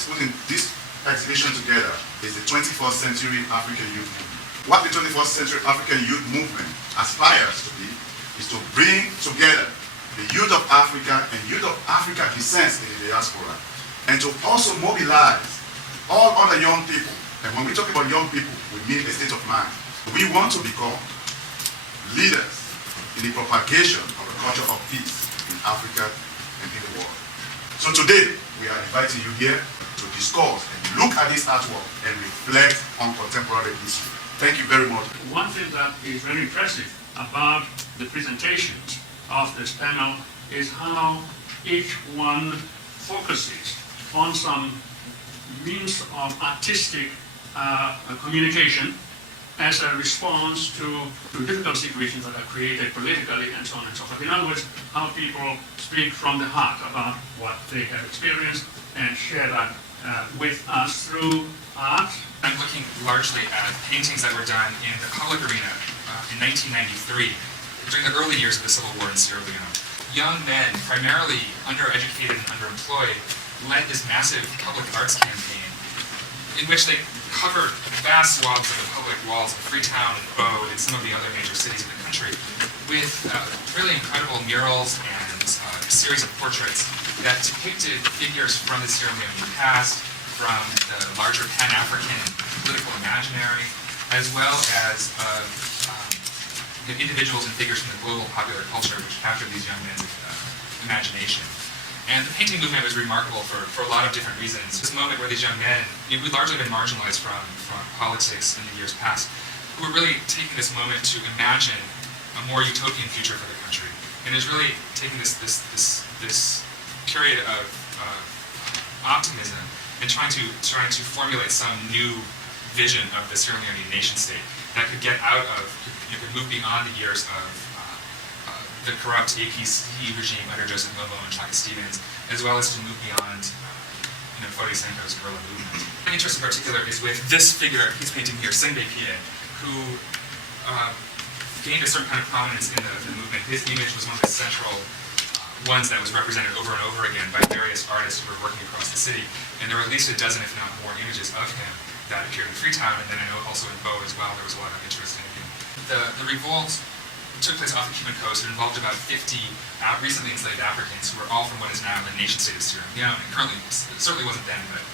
is putting this exhibition together is the 21st Century African Youth Movement. What the 21st Century African Youth Movement aspires to be is to bring together the youth of Africa and youth of Africa descends in the diaspora, and to also mobilize all other young people. And when we talk about young people, we mean a state of mind. We want to become leaders in the propagation of the culture of peace in Africa and in the world. So today, we are inviting you here to discuss and look at this artwork and reflect on contemporary history. Thank you very much. One thing that is very impressive about the presentations of this panel is how each one focuses on some means of artistic communication as a response to difficult situations that are created politically and so on and so forth. In other words, how people speak from the heart about what they have experienced and share that with us through art. I'm looking largely at paintings that were done in the public arena in 1993, during the early years of the Civil War in Sierra Leone. Young men, primarily undereducated and underemployed, led this massive public arts campaign in which they covered vast swaths of the public walls of Freetown and Bo and some of the other major cities in the country with really incredible murals and a series of portraits that depicted figures from the Sierra Leone past, from the larger Pan-African political imaginary, as well as individuals and figures from the global popular culture which captured these young men's imagination. And the painting movement was remarkable for a lot of different reasons. This moment where these young men, who'd largely been marginalized from politics in the years past, who were really taking this moment to imagine a more utopian future for the country. And is really taking this period of optimism and trying to formulate some new vision of the Sierra Leone nation state that could get out of, could move beyond the years of the corrupt APC regime under Joseph Momo and Chaka Stevens, as well as to move beyond Foday Sanko's guerrilla movement. My interest in particular is with this figure he's painting here, Senbei Pie, who gained a certain kind of prominence in the movement. His image was one of the central ones that was represented over and over again by various artists who were working across the city. And there were at least a dozen, if not more, images of him that appeared in Freetown, and then I know also in Bo as well, there was a lot of interest in him. The revolt took place off the Cuban coast. It involved about 50 recently enslaved Africans who were all from what is now the nation state of Sierra Leone. And currently, it certainly wasn't then, but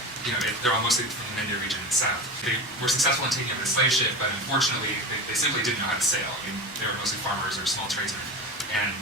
they're all mostly from the Mende region in the south. They were successful in taking over the slave ship, but unfortunately, they simply didn't know how to sail. They were mostly farmers or small tradesmen, and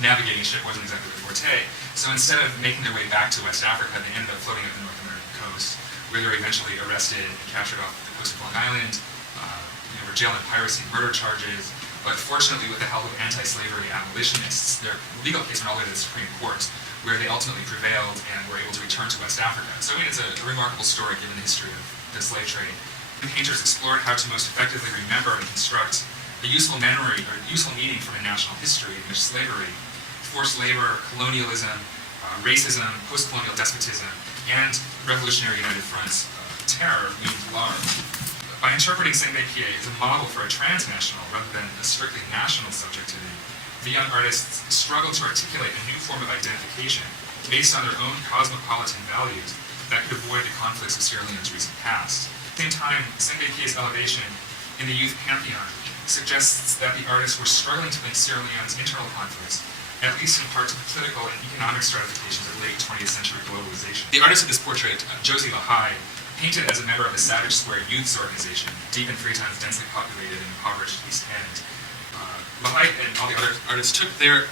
navigating a ship wasn't exactly their forte. So instead of making their way back to West Africa, they ended up floating up the North American coast, where they were eventually arrested and captured off the coast of Long Island. They were jailed on piracy and murder charges. But fortunately, with the help of anti-slavery abolitionists, their legal case went all the way to the Supreme Court, where they ultimately prevailed and were able to return to West Africa. So it's a remarkable story given the history of the slave trade. The painters explored how to most effectively remember and construct a useful memory or useful meaning from a national history in which slavery, forced labor, colonialism, racism, post-colonial despotism, and Revolutionary United Front's terror loomed large. By interpreting Senbei Pie as a model for a transnational rather than a strictly national subjectivity, the young artists struggled to articulate a new form of identification based on their own cosmopolitan values that could avoid the conflicts of Sierra Leone's recent past. At the same time, Senbei Pie's elevation in the youth pantheon suggests that the artists were struggling to link Sierra Leone's internal conflicts, at least in part to the political and economic stratifications of late 20th century globalization. The artist of this portrait, Josie Lahai, painted as a member of the Savage Square Youths Organization, deep in Freetown's densely populated and impoverished East End. Lahai and all the other artists took their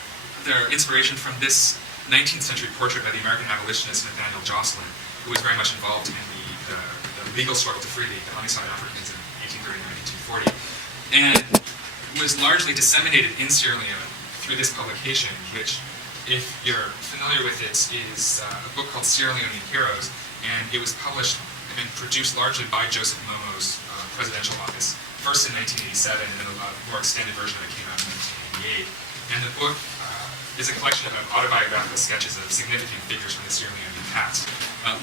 inspiration from this 19th century portrait by the American abolitionist Nathaniel Jocelyn, who was very much involved in the legal struggle to free the Honeysuckle Africans in 1839-1840, and was largely disseminated in Sierra Leone through this publication, which, if you're familiar with it, is a book called Sierra Leonean Heroes, and it was published and produced largely by Joseph Momo's presidential office, first in 1987, and then a more extended version that came out in 1988. And the book is a collection of autobiographical sketches of significant figures from the Sierra Leone past.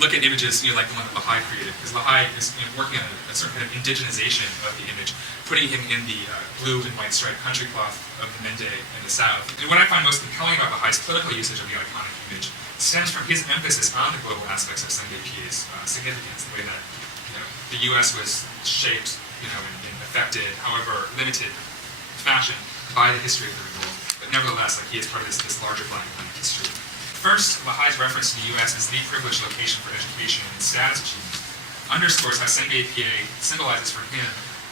look at images like the one that Lahai created, because Lahai is working on a sort of kind of indigenization of the image, putting him in the blue and white striped country cloth of the Mende in the south. And what I find most compelling about Lahai's political usage of the iconic image stems from his emphasis on the global aspects of Sengbe Pie's significance, the way that the U.S. was shaped in affected, however limited fashion, by the history of the revolt. But nevertheless, he is part of this larger black and white history. First, Lahai's reference to the U.S. as the privileged location for education and status achievement underscores how Sengbe Pie symbolizes for him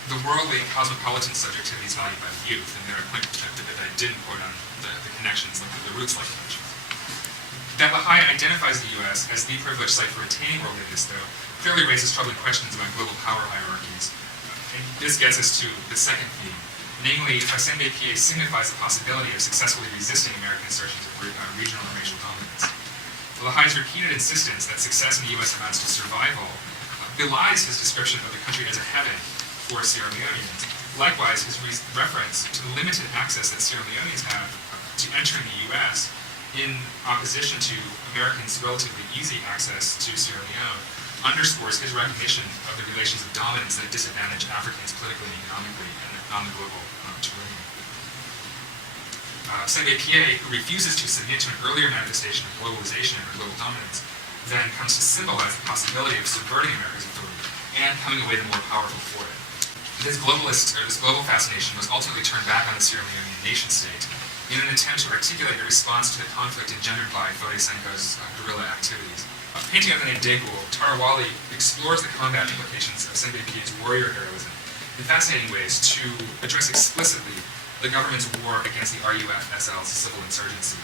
the worldly and cosmopolitan subjectivities valued by the youth, and there are point perspective that I didn't quote on the connections, like the roots like I mentioned. That Lahai identifies the U.S. as the privileged site for attaining worldliness, though, clearly raises troubling questions about global power hierarchies. And this gets us to the second theme, namely, how Sengbe Pie signifies the possibility of successfully resisting American assertions of regional and racial dominance. Lahai's repeated insistence that success in the U.S. amounts to survival belies his description of the country as a heaven for Sierra Leoneans. Likewise, his reference to the limited access that Sierra Leoneans have to entering the U.S. in opposition to Americans' relatively easy access to Sierra Leone underscores his recognition of the relations of dominance that disadvantage Africans politically and economically on the global terrain. Sengbe Pie, who refuses to submit to an earlier manifestation of globalization or global dominance, then comes to symbolize the possibility of subverting America's authority and coming away the more powerful for it. This global fascination was ultimately turned back on the Sierra Leonean nation-state in an attempt to articulate a response to the conflict engendered by Fode Senko's guerrilla activities. Painting of the name Daegul, Tarawali explores the combat implications of Sengbe Pie's warrior heroism in fascinating ways to address explicitly the government's war against the RUF-SL's civil insurgency.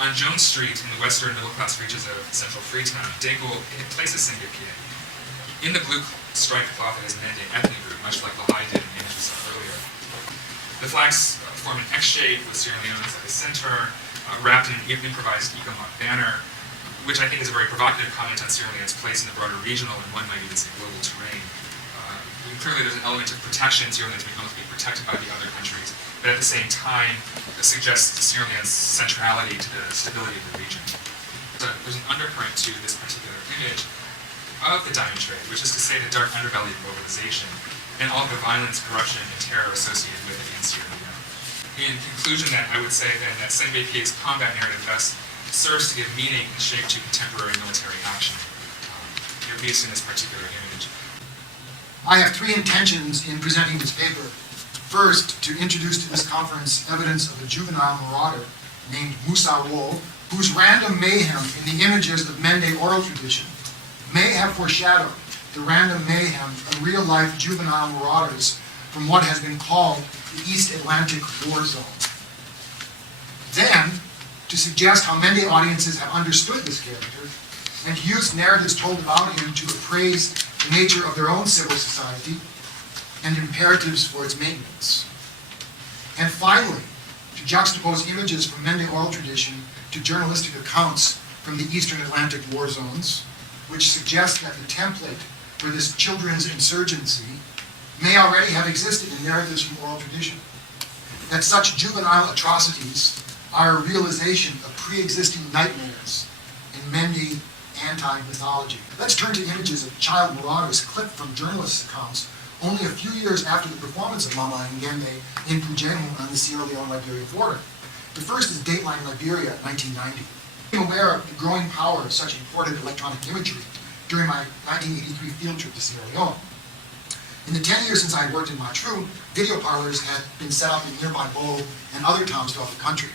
On Jones Street in the western middle-class reaches of central Freetown, Daegul places Sengbe Pie in the blue striped cloth of his Mende ethnic group, much like Lahai did in the image we saw earlier. The flags form an X shape with Sierra Leoneans at the center, wrapped in an improvised Ecomoc banner, which I think is a very provocative comment on Sierra Leone's place in the broader regional and one might even say global terrain. Clearly there's an element of protection. Sierra Leone's being be protected by the other countries, but at the same time it suggests Sierra Leone's centrality to the stability of the region. There's an undercurrent to this particular image of the diamond trade, which is to say the dark underbelly of globalization and all of the violence, corruption, and terror associated with it in Sierra Leone. In conclusion, then, I would say then that Sengbe Pie's combat narrative thus serves to give meaning and shape to contemporary military action, at least in this particular image. I have three intentions in presenting this paper. First, to introduce to this conference evidence of a juvenile marauder named Musa Wo, whose random mayhem in the images of Mende oral tradition may have foreshadowed the random mayhem of real-life juvenile marauders from what has been called the East Atlantic War Zone. Then, to suggest how Mende audiences have understood this character, and to use narratives told about him to appraise the nature of their own civil society and imperatives for its maintenance. And finally, to juxtapose images from Mende oral tradition to journalistic accounts from the Eastern Atlantic war zones, which suggest that the template for this children's insurgency may already have existed in narratives from oral tradition. That such juvenile atrocities are a realization of pre-existing nightmares in Mende anti-mythology. Let's turn to images of child marauders clipped from journalists' accounts only a few years after the performance of Mama Ngembe in Pujehun on the Sierra Leone-Liberia border. The first is Dateline Liberia, 1990. I'm aware of the growing power of such imported electronic imagery during my 1983 field trip to Sierra Leone. In the 10 years since I had worked in Matru, video parlors had been set up in nearby Bo and other towns throughout the country.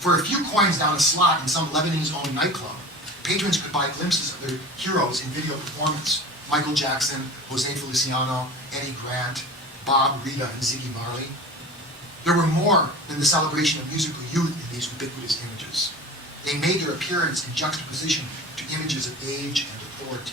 For a few coins down a slot in some Lebanese-owned nightclub, patrons could buy glimpses of their heroes in video performance: Michael Jackson, Jose Feliciano, Eddie Grant, Bob, Rita, and Ziggy Marley. There were more than the celebration of musical youth in these ubiquitous images. They made their appearance in juxtaposition to images of age and authority.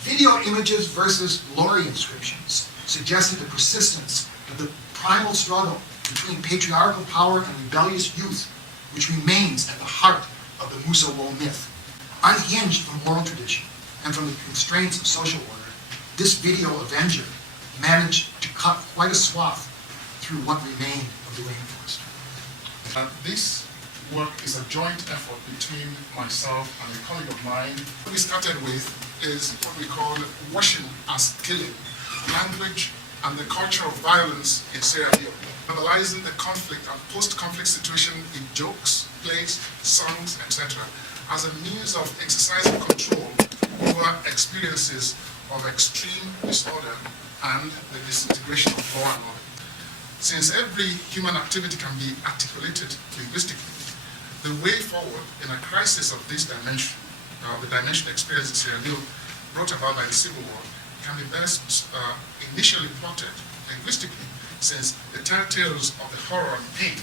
Video images versus Lori inscriptions suggested the persistence of the primal struggle between patriarchal power and rebellious youth, which remains at the heart of the Musa Wo myth. Unhinged from oral tradition and from the constraints of social order, this video avenger managed to cut quite a swath through what remained of the rainforest. This work is a joint effort between myself and a colleague of mine. What we started with is what we call washing as killing, language and the culture of violence in Sierra Leone, analyzing the conflict and post-conflict situation in jokes, plays, songs, etc., as a means of exercising control over experiences of extreme disorder and the disintegration of law and order. Since every human activity can be articulated linguistically, the way forward in a crisis of this dimension, the dimension experienced in Sierra Leone, brought about by the Civil War, can be best initially plotted linguistically, since the tales of the horror and pain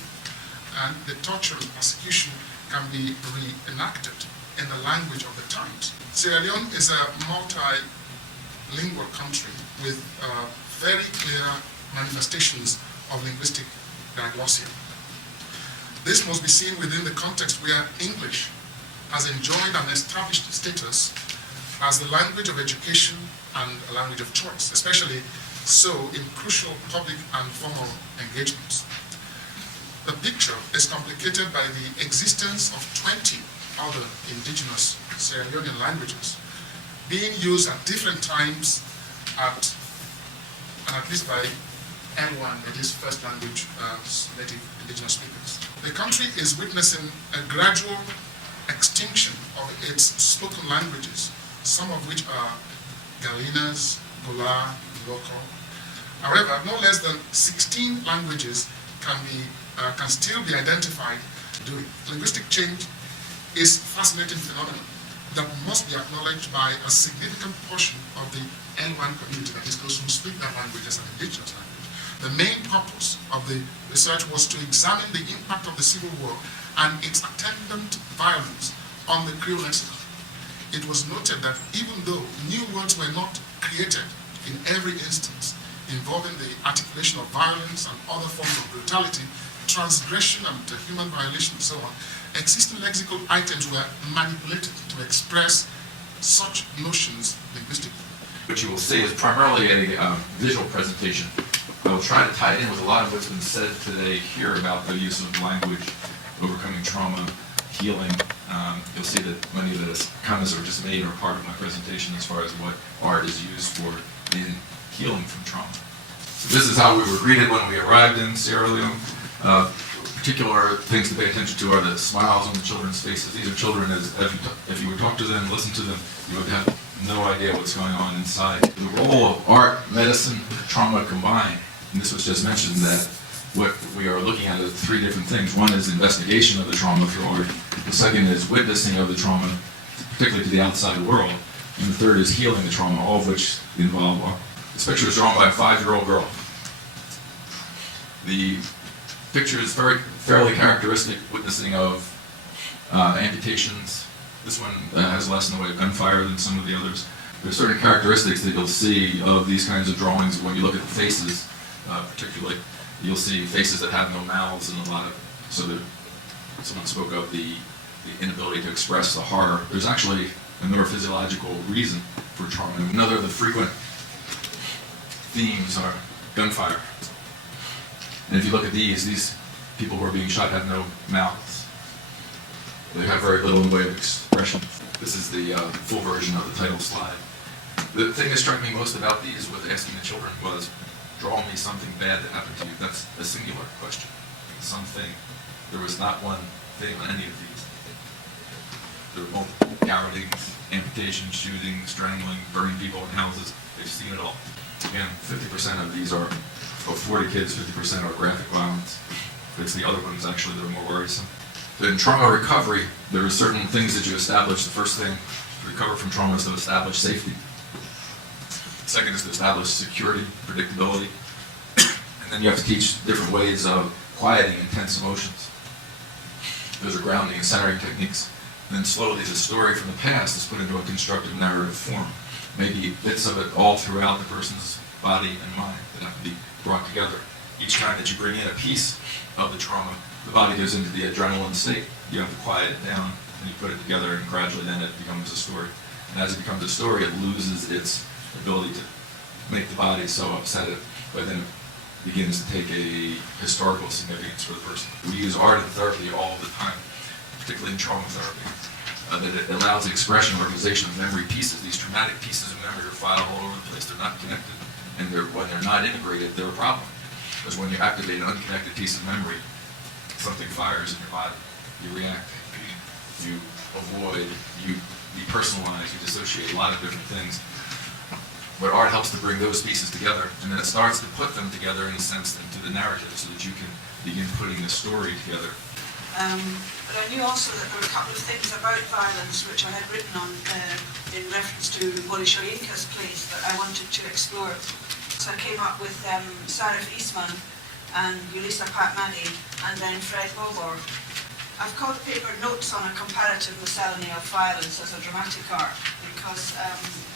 and the torture and persecution can be reenacted in the language of the times. Sierra Leone is a multilingual country with very clear manifestations of linguistic diglossia. This must be seen within the context where English has enjoyed an established status as the language of education and a language of choice, especially so in crucial public and formal engagements. The picture is complicated by the existence of 20 other indigenous Sierra Leonean languages being used at different times at least by anyone that is first language native indigenous speakers. The country is witnessing a gradual extinction of its spoken languages, some of which are Galinas, Gola, Local. However, no less than 16 languages can still be identified doing. Linguistic change is a fascinating phenomenon that must be acknowledged by a significant portion of the N1 community, that is those who speak that language as an indigenous language. The main purpose of the research was to examine the impact of the Civil War and its attendant violence on the Creole lexicon. It was noted that even though new words were not created in every instance involving the articulation of violence and other forms of brutality, transgression and human violation and so on, existing lexical items were manipulated to express such notions linguistically. What you will see is primarily a visual presentation. I will try to tie it in with a lot of what's been said today here about the use of language, overcoming trauma, healing. You'll see that many of the comments that were just made are part of my presentation as far as what art is used for in healing from trauma. So this is how we were greeted when we arrived in Sierra Leone. Particular things to pay attention to are the smiles on the children's faces. These are children, if you would talk to them, listen to them, you would have no idea what's going on inside. The role of art, medicine, trauma combined, and this was just mentioned, that what we are looking at is three different things. One is investigation of the trauma through art. The second is witnessing of the trauma, particularly to the outside world. And the third is healing the trauma, all of which involve art. This picture is drawn by a 5-year-old girl. The picture is fairly characteristic, witnessing of amputations. This one has less in the way of gunfire than some of the others. There's certain characteristics that you'll see of these kinds of drawings when you look at the faces, particularly. You'll see faces that have no mouths and a lot of, so that someone spoke of the inability to express the horror. There's actually a neurophysiological reason for trauma. Another of the frequent themes are gunfire. And if you look at these people who are being shot have no mouths. They have very little in the way of expression. This is the full version of the title slide. The thing that struck me most about these with asking the children was, draw me something bad that happened to you. That's a singular question. Something. There was not one thing on any of these. There were multiple garrotings, amputations, shootings, strangling, burning people in houses. They've seen it all. Again, 50% of these are, of 40 kids, 50% are graphic violence. It's the other ones actually that are more worrisome. In trauma recovery, there are certain things that you establish. The first thing to recover from trauma is to establish safety. Second is to establish security, predictability. And then you have to teach different ways of quieting intense emotions. Those are grounding and centering techniques. And then slowly the story from the past is put into a constructive narrative form. Maybe bits of it all throughout the person's body and mind that have to be brought together. Each time that you bring in a piece of the trauma, the body goes into the adrenaline state. You have to quiet it down, and you put it together, and gradually then it becomes a story. And as it becomes a story, it loses its ability to make the body so upset but then it begins to take a historical significance for the person. We use art and therapy all the time. particularly in trauma therapy, that it allows the expression and organization of memory pieces. These traumatic pieces of memory are filed all over the place. They're not connected. And when they're not integrated, they're a problem. Because when you activate an unconnected piece of memory, something fires in your body. You react. You avoid. You depersonalize. You dissociate. A lot of different things. But art helps to bring those pieces together, and then it starts to put them together in a sense into the narrative, so that you can begin putting the story together. But I knew also that there were a couple of things about violence which I had written on in reference to Wole Soyinka's plays that I wanted to explore. So I came up with Sarif Isman and Yulisa Patmani and then Fred Bobor. I've called the paper Notes on a Comparative Miscellany of Violence as a Dramatic Art because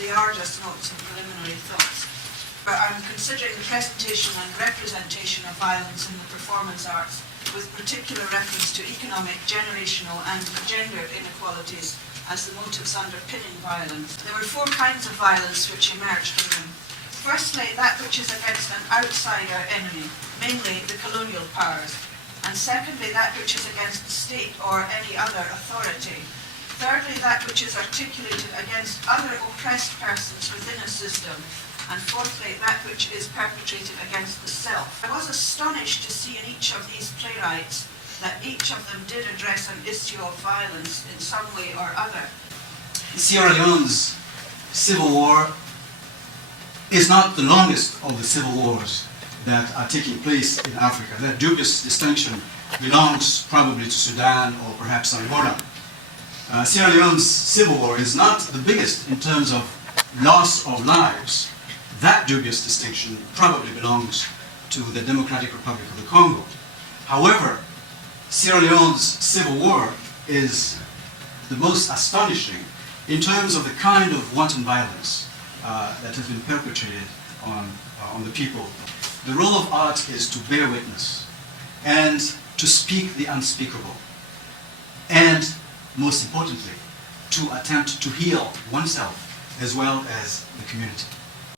they are just notes and preliminary thoughts. But I'm considering the presentation and representation of violence in the performance arts with particular reference to economic, generational and gender inequalities as the motives underpinning violence. There were 4 kinds of violence which emerged from them. Firstly, that which is against an outsider enemy, mainly the colonial powers. And secondly, that which is against the state or any other authority. Thirdly, that which is articulated against other oppressed persons within a system. And fourthly, that which is perpetrated against the self. I was astonished to see in each of these playwrights that each of them did address an issue of violence in some way or other. Sierra Leone's civil war is not the longest of the civil wars that are taking place in Africa. That dubious distinction belongs probably to Sudan or perhaps Angola. Sierra Leone's civil war is not the biggest in terms of loss of lives. That dubious distinction probably belongs to the Democratic Republic of the Congo. However, Sierra Leone's civil war is the most astonishing in terms of the kind of wanton violence that has been perpetrated on the people. The role of art is to bear witness and to speak the unspeakable, and most importantly, to attempt to heal oneself as well as the community.